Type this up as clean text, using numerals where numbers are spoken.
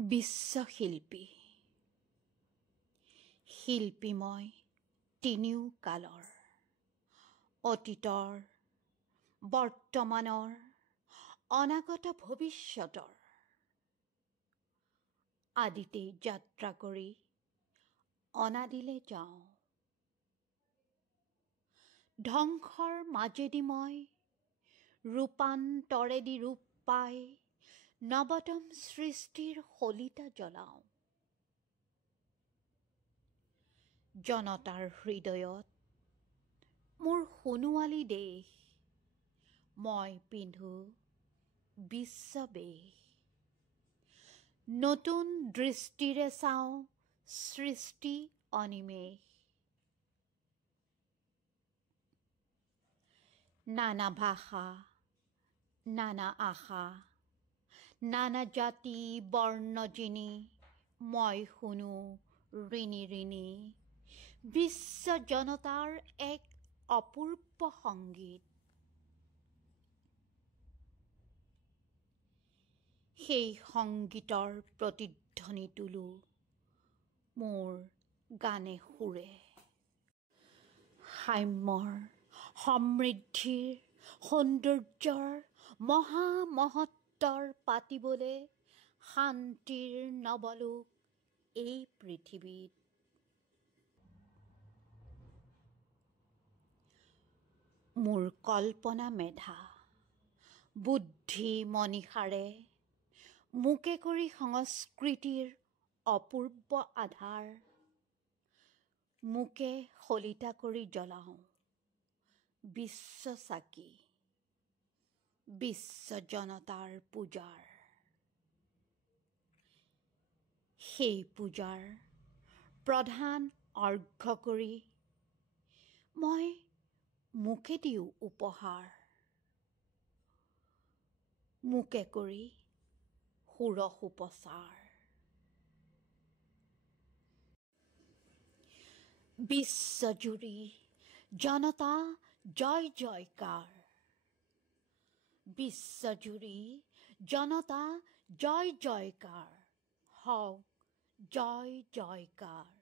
বিশ্বশিল্পী শিল্পী মই তিনিও কালৰ অতীতৰ বৰ্তমানৰ অনাগত ভৱিষ্যতৰ আদিতেই যাত্ৰা কৰি অনাদিলে যাওঁ ধ্বংসৰ মাজেদি মই ৰূপান্তৰেদি ৰূপ পাই নৱতম সৃষ্টিৰ শলিতা জ্বলাওঁ জনতাৰ হৃদয়ত মোৰ সোণোৱালী দেশ মই পিন্ধো বিশ্ববেশ নতুন দৃষ্টিৰে চাওঁ সৃষ্টি অনিমেষ নানা ভাষা নানা আশা নানা জাতি বৰ্ণজিনী মই শুনো ঋণী ঋণী বিশ্ব জনতাৰ এক অপূৰ্ব সংগীত সেই সংগীতৰ প্ৰতিধ্বনি তুলো মোৰ গানে সুৰে সাম্যৰ সমৃদ্ধিৰ সৌন্দৰ্যৰ মহামহত্বৰ পাতিবলে শান্তিৰ নৱলোক এই পৃথিৱীত মোৰ কল্পনা মেধা বুদ্ধি মনীষাৰে মোকে কৰি সংস্কৃতিৰ অপূৰ্ব আধাৰ মোকে শলিতা কৰি জ্বলাওঁ বিশ্ব চাকি বিশ্ব জনতাৰ পূজাৰ সেই পূজাৰ প্ৰধান অৰ্ঘ্য কৰি মই মোকে দিওঁ উপহাৰ মোকে কৰি সুৰস উপচাৰ বিশ্বজুৰি জনতা জয় জয়কাৰ বিশ্বজুৰি জনতা জয় জয়কাৰ হওক জয় জয়কাৰ